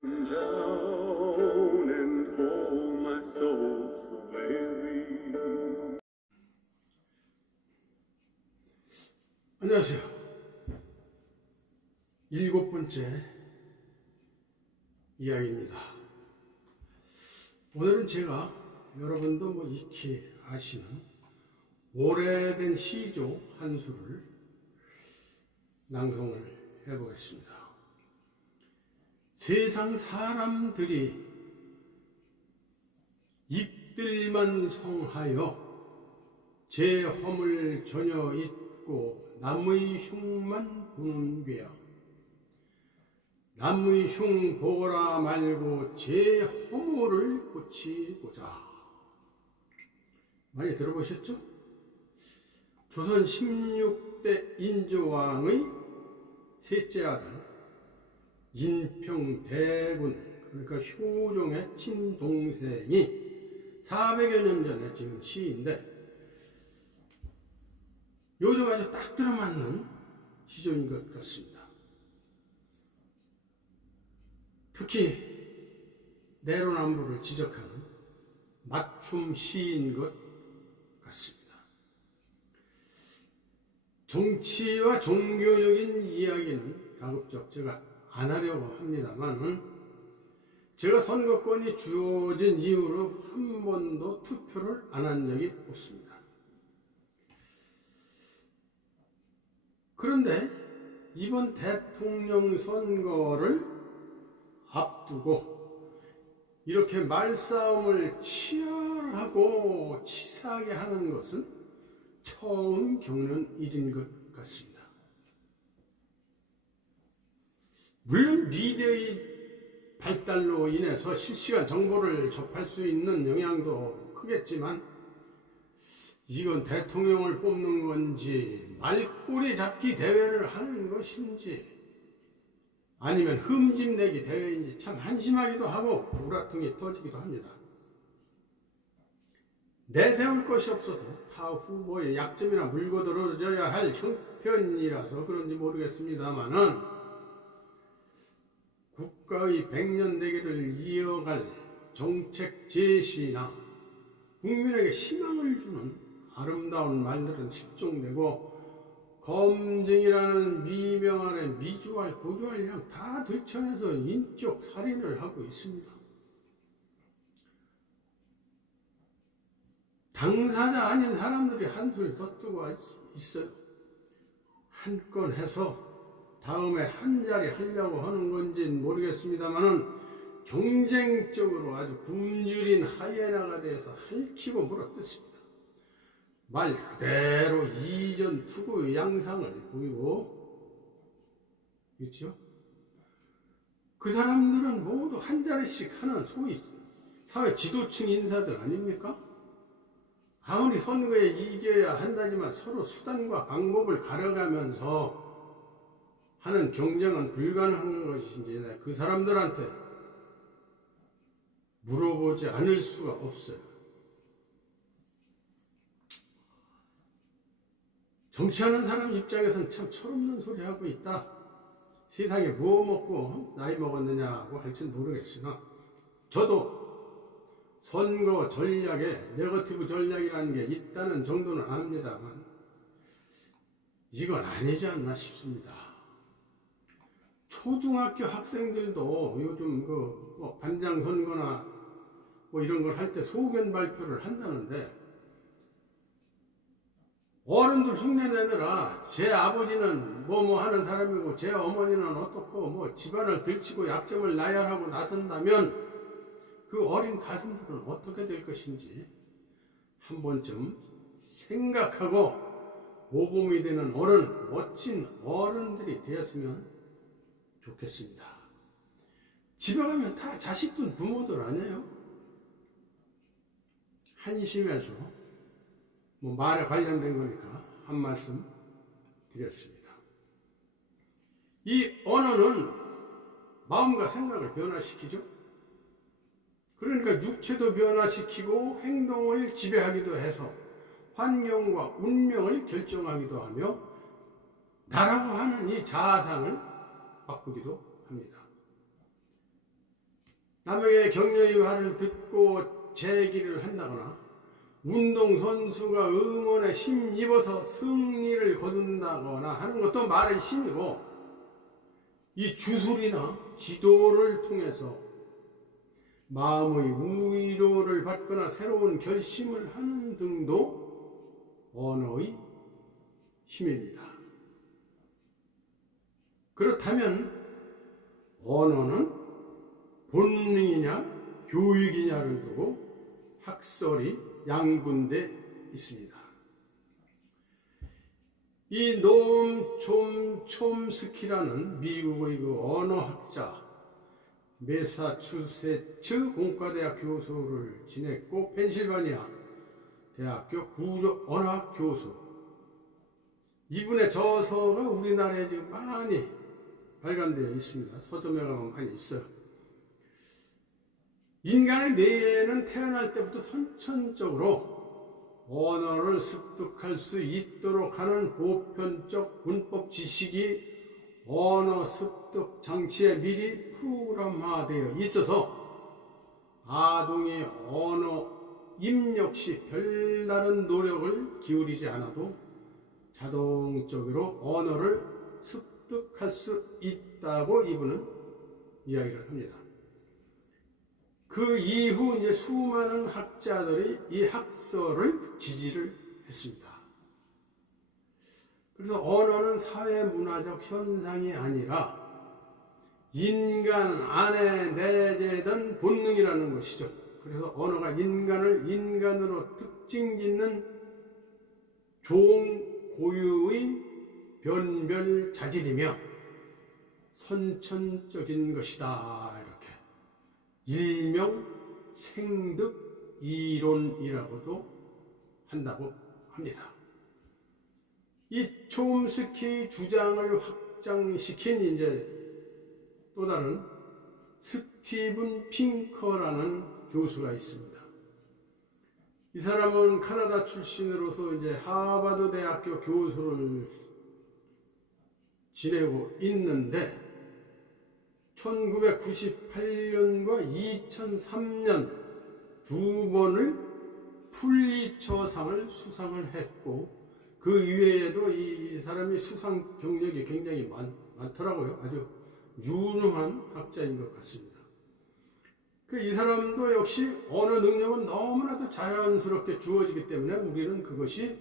down and hold my soul so weary. 안녕하세요. 7번째 이야기입니다. 오늘은 제가 여러분도 익히 아시는 오래된 시조 한 수를 낭송을 해보겠습니다. 세상 사람들이 입들만 성하여 제 허물 전혀 잊고 남의 흉만 보는 괴야. 남의 흉 보거라 말고 제 허물을 고치고자. 많이 들어보셨죠? 조선 16대 인조왕의 셋째 아들 인평대군, 그러니까 효종의 친동생이 400여 년 전에 지은 시인데 요즘 아주 딱 들어맞는 시조인 것 같습니다. 특히 내로남불을 지적하는 맞춤 시인 것 같습니다. 정치와 종교적인 이야기는 가급적 제가 안 하려고 합니다만, 제가 선거권이 주어진 이후로 한 번도 투표를 안 한 적이 없습니다. 그런데 이번 대통령 선거를 앞두고 이렇게 말싸움을 치열하고 치사하게 하는 것은 처음 겪는 일인 것 같습니다. 물론 미디어의 발달로 인해서 실시간 정보를 접할 수 있는 영향도 크겠지만, 이건 대통령을 뽑는 건지 말꼬리 잡기 대회를 하는 것인지 아니면 흠집내기 대회인지 참 한심하기도 하고 우라통이 터지기도 합니다. 내세울 것이 없어서 타 후보의 약점이나 물고 들어줘야 할 형편이라서 그런지 모르겠습니다만은, 국가의 백년대계를 이어갈 정책 제시나 국민에게 희망을 주는 아름다운 말들은 실종되고, 검증이라는 미명 아래 미주알 고주알 양 다 들춰내서 인격 살인을 하고 있습니다. 당사자 아닌 사람들이 한술 더 뜨고 있어요. 한 건 해서 다음에 한 자리 하려고 하는 건지는 모르겠습니다만은, 경쟁적으로 아주 굶주린 하이에나가 돼서 핥히고 물어뜯습니다. 말 그대로 이전 투구의 양상을 보이고 있죠. 그 사람들은 모두 한 자리씩 하는 소위 사회 지도층 인사들 아닙니까? 아무리 선거에 이겨야 한다지만 서로 수단과 방법을 가려가면서 하는 경쟁은 불가능한 것인지 그 사람들한테 물어보지 않을 수가 없어요. 정치하는 사람 입장에서는 참 철없는 소리 하고 있다. 세상에 뭐 먹고 나이 먹었느냐고 할지는 모르겠으나, 저도 선거 전략에 네거티브 전략이라는 게 있다는 정도는 압니다만 이건 아니지 않나 싶습니다. 초등학교 학생들도 요즘 반장 선거나 이런 걸 할 때 소견 발표를 한다는데, 어른들 흉내 내느라 제 아버지는 뭐 하는 사람이고 제 어머니는 어떻고 집안을 들치고 약점을 나열하고 나선다면 그 어린 가슴들은 어떻게 될 것인지 한 번쯤 생각하고 모범이 되는 어른, 멋진 어른들이 되었으면 좋겠습니다. 집에 가면 다 자식들 부모들 아니에요? 한심해서 말에 관련된 거니까 한 말씀 드렸습니다. 이 언어는 마음과 생각을 변화시키죠. 그러니까 육체도 변화시키고 행동을 지배하기도 해서 환경과 운명을 결정하기도 하며 나라고 하는 이 자아상을 바꾸기도 합니다. 남에게 격려의 말을 듣고 제기를 한다거나 운동선수가 응원에 힘입어서 승리를 거둔다거나 하는 것도 말의 힘이고, 이 주술이나 기도를 통해서 마음의 위로를 받거나 새로운 결심을 하는 등도 언어의 힘입니다. 그렇다면 언어는 본능이냐 교육이냐를 두고 학설이 양분돼 있습니다. 이 노엄 촘스키라는 미국의 그 언어학자, 매사추세츠 공과대학 교수를 지냈고 펜실바니아 대학교 구조 언어학 교수, 이분의 저서가 우리나라에 지금 많이 발간되어 있습니다. 서점에 가면 많이 있어요. 인간의 뇌에는 태어날 때부터 선천적으로 언어를 습득할 수 있도록 하는 보편적 문법 지식이 언어 습득 장치에 미리 프로그램화되어 있어서 아동의 언어 입력 시 별다른 노력을 기울이지 않아도 자동적으로 언어를 습득할 수 있다고 이분은 이야기를 합니다. 그 이후 이제 수많은 학자들이 이 학설을 지지를 했습니다. 그래서 언어는 사회문화적 현상이 아니라 인간 안에 내재된 본능이라는 것이죠. 그래서 언어가 인간을 인간으로 특징짓는 종 고유의 변별 자질이며 선천적인 것이다. 이렇게 일명 생득 이론이라고도 한다고 합니다. 이 촘스키 주장을 확장시킨 이제 또 다른 스티븐 핑커라는 교수가 있습니다. 이 사람은 캐나다 출신으로서 이제 하버드 대학교 교수를 지내고 있는데 1998년과 2003년 두 번을 풀리처상을 수상을 했고, 그 이외에도 이 사람이 수상 경력이 굉장히 많더라고요. 아주 유능한 학자인 것 같습니다. 이 사람도 역시 언어 능력은 너무나도 자연스럽게 주어지기 때문에 우리는 그것이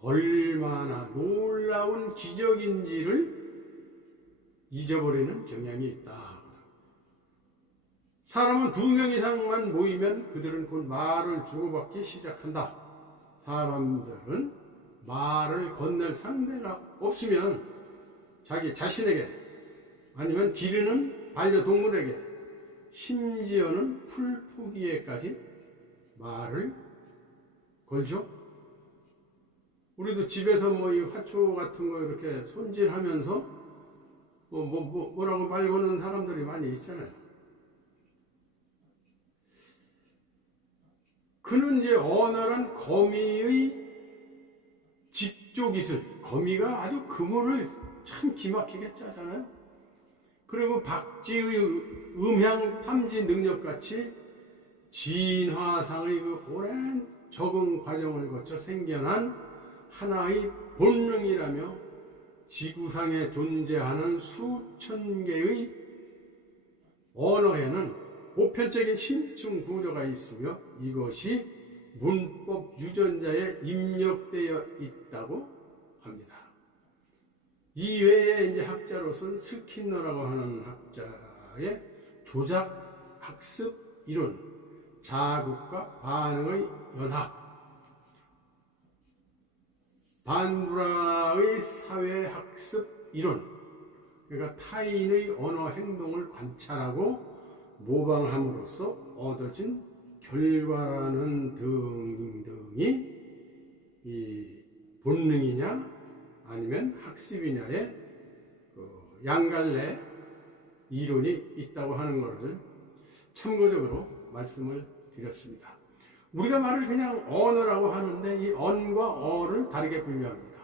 얼마나 놀라운 기적인지를 잊어버리는 경향이 있다. 사람은 2명 이상만 모이면 그들은 곧 말을 주고받기 시작한다. 사람들은 말을 건넬 상대가 없으면 자기 자신에게, 아니면 기르는 반려동물에게, 심지어는 풀푸기에까지 말을 걸죠. 우리도 집에서 이 화초 같은 거 이렇게 손질하면서 뭐라고 말 거는 사람들이 많이 있잖아요. 그는 이제 언어란 거미의 직조기술, 거미가 아주 그물을 참 기막히게 짜잖아요. 그리고 박쥐의 음향 탐지 능력같이 진화상의 그 오랜 적응 과정을 거쳐 생겨난 하나의 본능이라며 지구상에 존재하는 수천 개의 언어에는 보편적인 심층 구조가 있으며 이것이 문법 유전자에 입력되어 있다고 합니다. 이외에 이제 학자로서는 스키너라고 하는 학자의 조작 학습 이론, 자극과 반응의 연합, 반브라의 사회학습 이론, 그러니까 타인의 언어 행동을 관찰하고 모방함으로써 얻어진 결과라는 등등이 이 본능이냐 아니면 학습이냐의 양갈래 이론이 있다고 하는 것을 참고적으로 말씀을 드렸습니다. 우리가 말을 그냥 언어라고 하는데 이 언과 어를 다르게 분류합니다.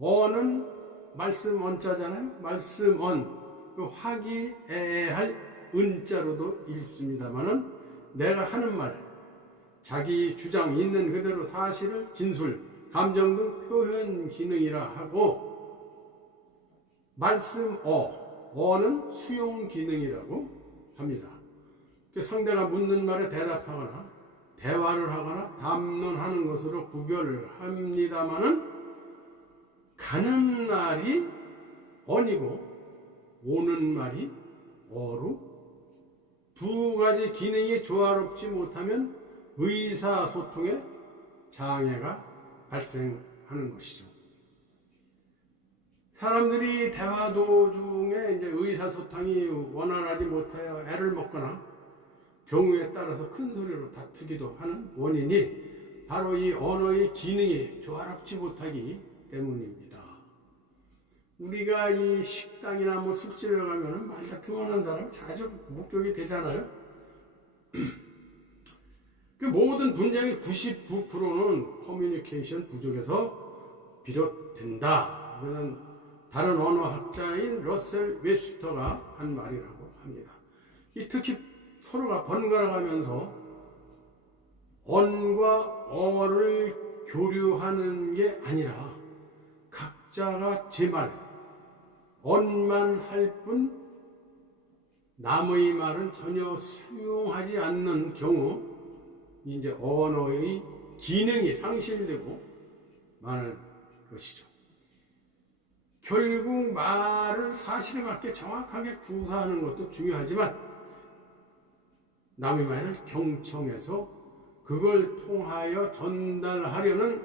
언은 말씀 언자잖아요. 말씀 언, 화기애애할 은자로도 읽습니다만은 내가 하는 말, 자기 주장 있는 그대로 사실을 진술, 감정 등 표현 기능이라 하고 말씀 어는 수용 기능이라고 합니다. 상대가 묻는 말에 대답하거나 대화를 하거나 담론하는 것으로 구별을 합니다마는 가는 말이 언이고 오는 말이 어로 두 가지 기능이 조화롭지 못하면 의사소통에 장애가 발생하는 것이죠. 사람들이 대화 도중에 이제 의사소통이 원활하지 못하여 애를 먹거나 경우에 따라서 큰 소리로 다투기도 하는 원인이 바로 이 언어의 기능이 조화롭지 못하기 때문입니다. 우리가 이 식당이나 뭐 술집에 가면은 말다툼하는 사람 자주 목격이 되잖아요. 그 모든 분쟁의 99%는 커뮤니케이션 부족에서 비롯된다. 이거는 다른 언어학자인 러셀 웹스터가 한 말이라고 합니다. 특히 서로가 번갈아가면서 언과 어를 교류하는 게 아니라 각자가 제 말, 언만 할 뿐 남의 말은 전혀 수용하지 않는 경우 이제 언어의 기능이 상실되고 마는 것이죠. 결국 말을 사실에 맞게 정확하게 구사하는 것도 중요하지만 남의 말을 경청해서 그걸 통하여 전달하려는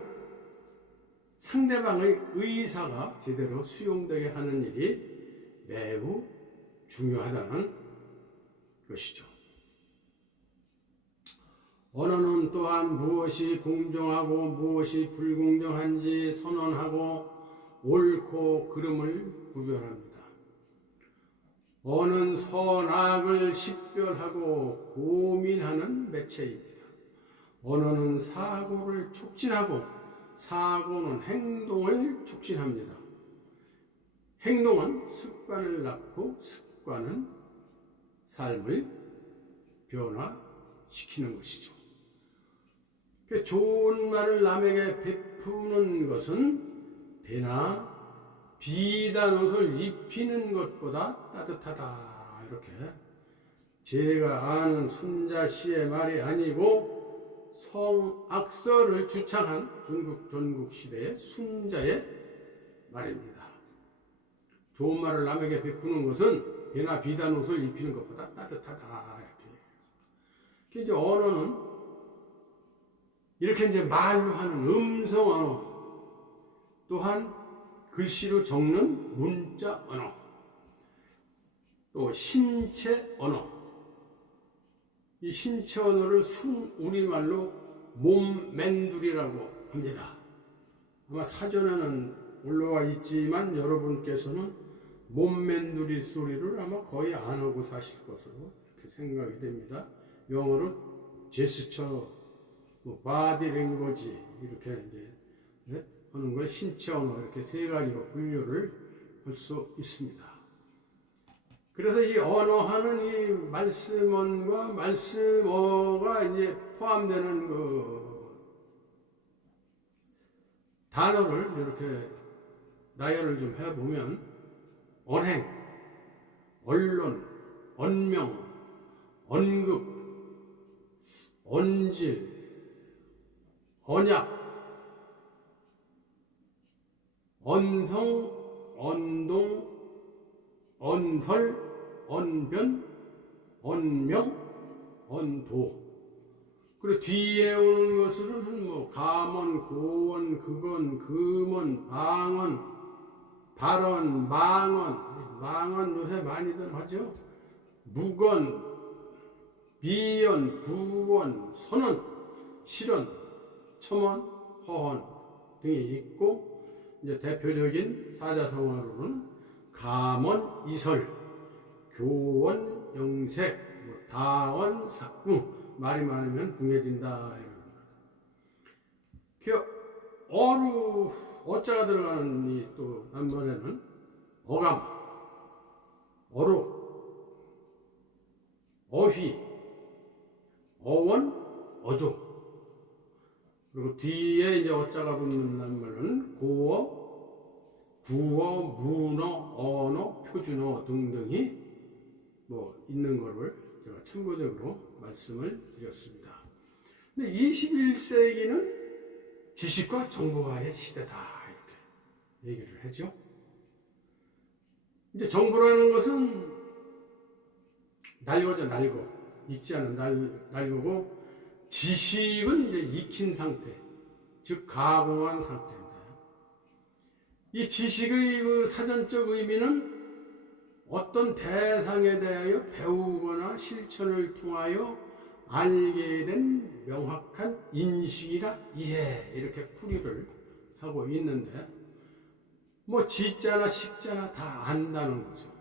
상대방의 의사가 제대로 수용되게 하는 일이 매우 중요하다는 것이죠. 언어는 또한 무엇이 공정하고 무엇이 불공정한지 선언하고 옳고 그름을 구별합니다. 언어는 선악을 식별하고 고민하는 매체입니다. 언어는 사고를 촉진하고 사고는 행동을 촉진합니다. 행동은 습관을 낳고 습관은 삶을 변화시키는 것이죠. 좋은 말을 남에게 베푸는 것은 배나 비단옷을 입히는 것보다 따뜻하다. 이렇게 제가 아는 순자 씨의 말이 아니고 성악설을 주창한 중국 전국시대의 순자의 말입니다. 좋은 말을 남에게 베푸는 것은 배나 비단옷을 입히는 것보다 따뜻하다. 이렇게 이제 언어는 이렇게 이제 말로 하는 음성 언어, 또한 글씨로 적는 문자 언어, 또 신체 언어. 이 신체 언어를 우리말로 몸맨두리라고 합니다. 아마 사전에는 올라와 있지만 여러분께서는 몸맨두리 소리를 아마 거의 안 하고 사실 것으로 이렇게 생각이 됩니다. 영어로 제스처, 바디 랭거지 이렇게 이제 하는 거에 신체 언어 이렇게 세 가지로 분류를 할 수 있습니다. 그래서 이 언어하는 이 말씀언과 말씀어가 이제 포함되는 그 단어를 이렇게 나열을 좀 해보면 언행, 언론, 언명, 언급, 언질, 언약, 언성, 언동, 언설, 언변, 언명, 언도. 그리고 뒤에 오는 것으로는 뭐 감언, 고언, 극언, 금언, 방언, 발언, 망언 요새 많이들 하죠. 무건, 비언, 부언, 선언, 실언, 첨언, 허언 등이 있고, 이제 대표적인 사자성어로는 감언, 이설, 교원, 영색, 다언, 삭궁. 말이 많으면 궁해진다. 어루, 어자가 들어가는 이 또 남말에는 어감, 어록, 어휘, 어원, 어조. 그리고 뒤에 이제 어자가 붙는다면은 고어, 구어, 문어, 언어, 표준어 등등이 뭐 있는 거를 제가 참고적으로 말씀을 드렸습니다. 근데 21세기는 지식과 정보화의 시대다 이렇게 얘기를 하죠. 이제 정보라는 것은 날거죠, 날거. 익지 않은 날거고, 지식은 이제 익힌 상태, 즉 가공한 상태입니다. 이 지식의 그 사전적 의미는 어떤 대상에 대하여 배우거나 실천을 통하여 알게 된 명확한 인식이나 이해, 이렇게 풀이를 하고 있는데, 뭐 지자나 식자나 다 안다는 거죠.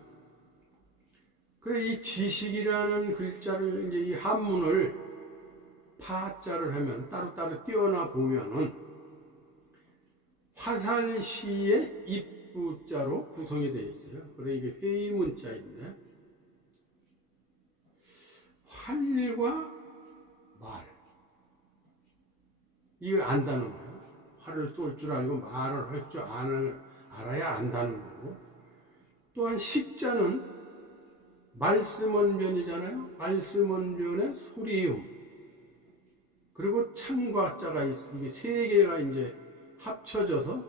그래, 이 지식이라는 글자를, 이제 이 한문을 파자를 하면 따로따로 띄어나 보면은 화살시의 입부자로 구성이 되어 있어요. 그래, 이게 회의문자인데, 활과 말. 이걸 안다는 거예요. 활을 쏠 줄 알고 말을 할 줄 알아야 안다는 거고, 또한 식자는 말씀언변이잖아요. 말씀언변의 소리음. 그리고 창과 자가 이게 세 개가 이제 합쳐져서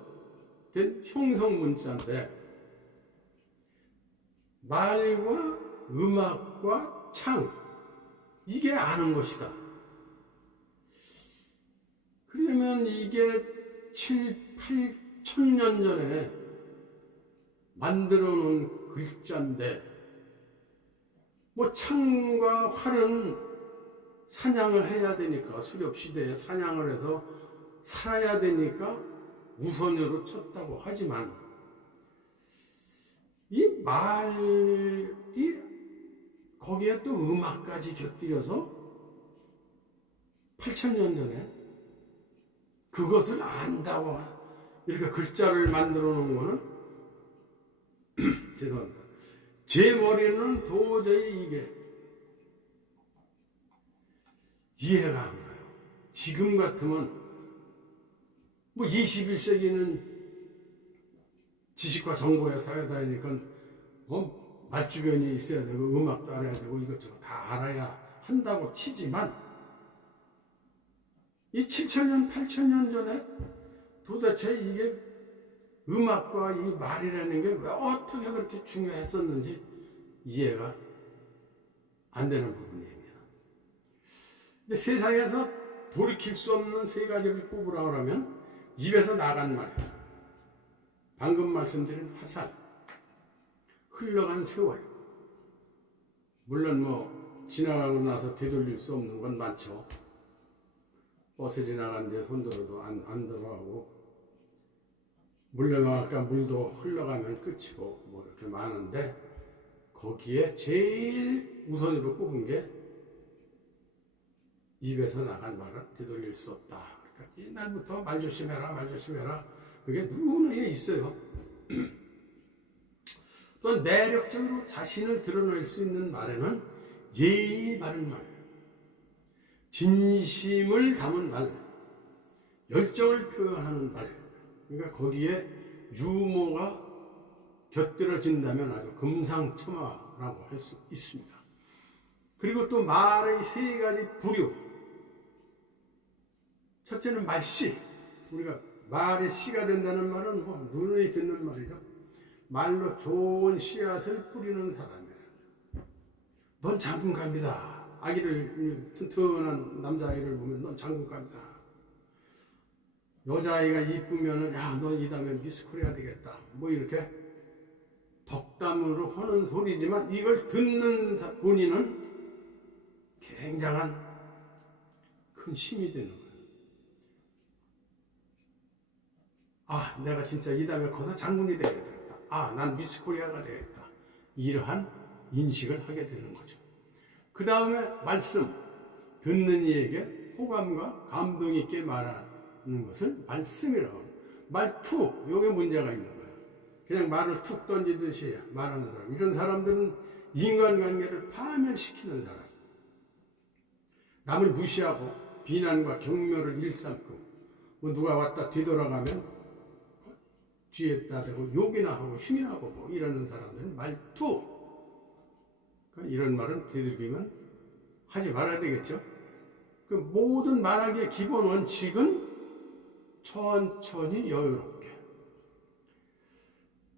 된 형성문자인데, 말과 음악과 창, 이게 아는 것이다. 그러면 이게 7, 8천년 전에 만들어 놓은 글자인데, 뭐 창과 활은 사냥을 해야 되니까, 수렵시대에 사냥을 해서 살아야 되니까 우선으로 쳤다고 하지만, 이 말이 거기에 또 음악까지 곁들여서 8천년 전에 그것을 안다고 이렇게 글자를 만들어 놓은 거는 죄송합니다. 제 머리는 도저히 이게 이해가 안 가요. 지금 같으면 뭐 21세기는 지식과 정보의 사회다니까 말주변이 있어야 되고 음악도 알아야 되고 이것저것 다 알아야 한다고 치지만, 이 7천년, 8천년 전에 도대체 이게 음악과 이 말이라는 게 왜 어떻게 그렇게 중요했었는지 이해가 안 되는 부분입니다. 근데 세상에서 돌이킬 수 없는 세 가지를 꼽으라 그러면 입에서 나간 말, 방금 말씀드린 화살, 흘러간 세월, 물론 뭐 지나가고 나서 되돌릴 수 없는 건 많죠. 버스 지나가는데 손들어도 안 들어가고, 물론 아까 물도 흘러가면 끝이고 뭐 이렇게 많은데, 거기에 제일 우선으로 꼽은 게 입에서 나간 말은 되돌릴 수 없다. 그러니까 옛날부터 말 조심해라, 말 조심해라, 그게 누구나에 있어요. 또한 매력적으로 자신을 드러낼 수 있는 말에는 예의 바른 말, 진심을 담은 말, 열정을 표현하는 말, 그러니까 거기에 유머가 곁들여진다면 아주 금상첨화라고 할 수 있습니다. 그리고 또 말의 세 가지 부류. 첫째는 말씨. 우리가 말의 씨가 된다는 말은 뭐 눈에 듣는 말이죠. 말로 좋은 씨앗을 뿌리는 사람이에요. 넌 장군갑니다. 아기를, 튼튼한 남자아이를 보면 넌 장군갑니다. 여자아이가 이쁘면은, 야, 넌 이 다음에 미스 코리아 되겠다. 뭐 이렇게 덕담으로 하는 소리지만, 이걸 듣는 본인은 굉장한 큰 힘이 되는 거예요. 아, 내가 진짜 이 다음에 커서 장군이 되겠다. 아, 난 미스 코리아가 되겠다. 이러한 인식을 하게 되는 거죠. 그 다음에 말씀, 듣는 이에게 호감과 감동 있게 말하는 것을 말씀이라고 합니다. 말투, 요게 문제가 있는 거예요. 그냥 말을 툭 던지듯이 말하는 사람, 이런 사람들은 인간관계를 파멸시키는 사람. 남을 무시하고 비난과 경멸을 일삼고 뭐 누가 왔다 뒤돌아가면 뒤에다 대고 욕이나 하고 흉이나 하고 뭐 이러는 사람들은 말투, 그러니까 이런 말은 되도록이면 하지 말아야 되겠죠. 그 모든 말하기의 기본 원칙은 천천히 여유롭게,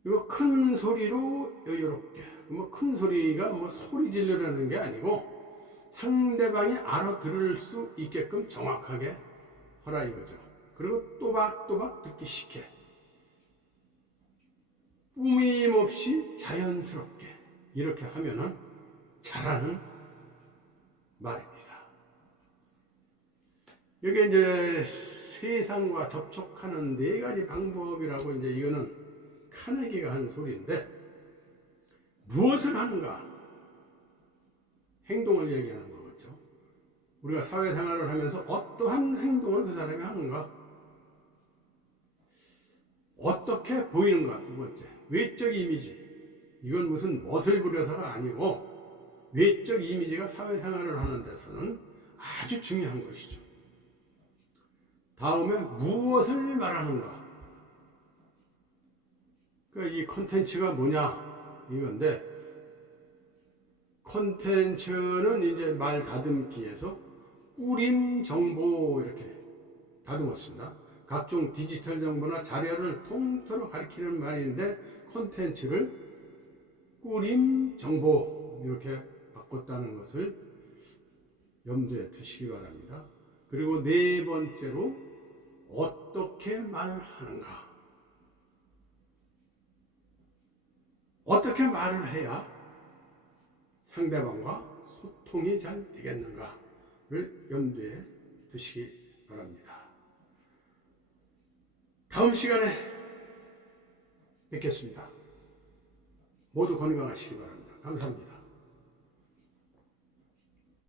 그리고 큰 소리로 여유롭게. 뭐 큰 소리가 뭐 소리 지르려는 게 아니고 상대방이 알아들을 수 있게끔 정확하게 하라 이거죠. 그리고 또박또박 듣기 쉽게, 꾸밈 없이 자연스럽게 이렇게 하면은 잘하는 말입니다. 이게 이제 세상과 접촉하는 4가지 방법이라고, 이제 이거는 카네기가 한 소리인데, 무엇을 하는가? 행동을 얘기하는 거겠죠. 우리가 사회생활을 하면서 어떠한 행동을 그 사람이 하는가? 어떻게 보이는가? 2번째, 외적 이미지. 이건 무슨 멋을 부려서가 아니고 외적 이미지가 사회생활을 하는 데서는 아주 중요한 것이죠. 다음에 무엇을 말하는가? 그러니까 이 콘텐츠가 뭐냐 이건데, 콘텐츠는 이제 말 다듬기에서 꾸림 정보 이렇게 다듬었습니다. 각종 디지털 정보나 자료를 통틀어 가리키는 말인데, 콘텐츠를 꾸림 정보 이렇게 바꿨다는 것을 염두에 두시기 바랍니다. 그리고 4번째로 어떻게 말하는가? 어떻게 말을 해야 상대방과 소통이 잘 되겠는가를 염두에 두시기 바랍니다. 다음 시간에 뵙겠습니다. 모두 건강하시기 바랍니다. 감사합니다.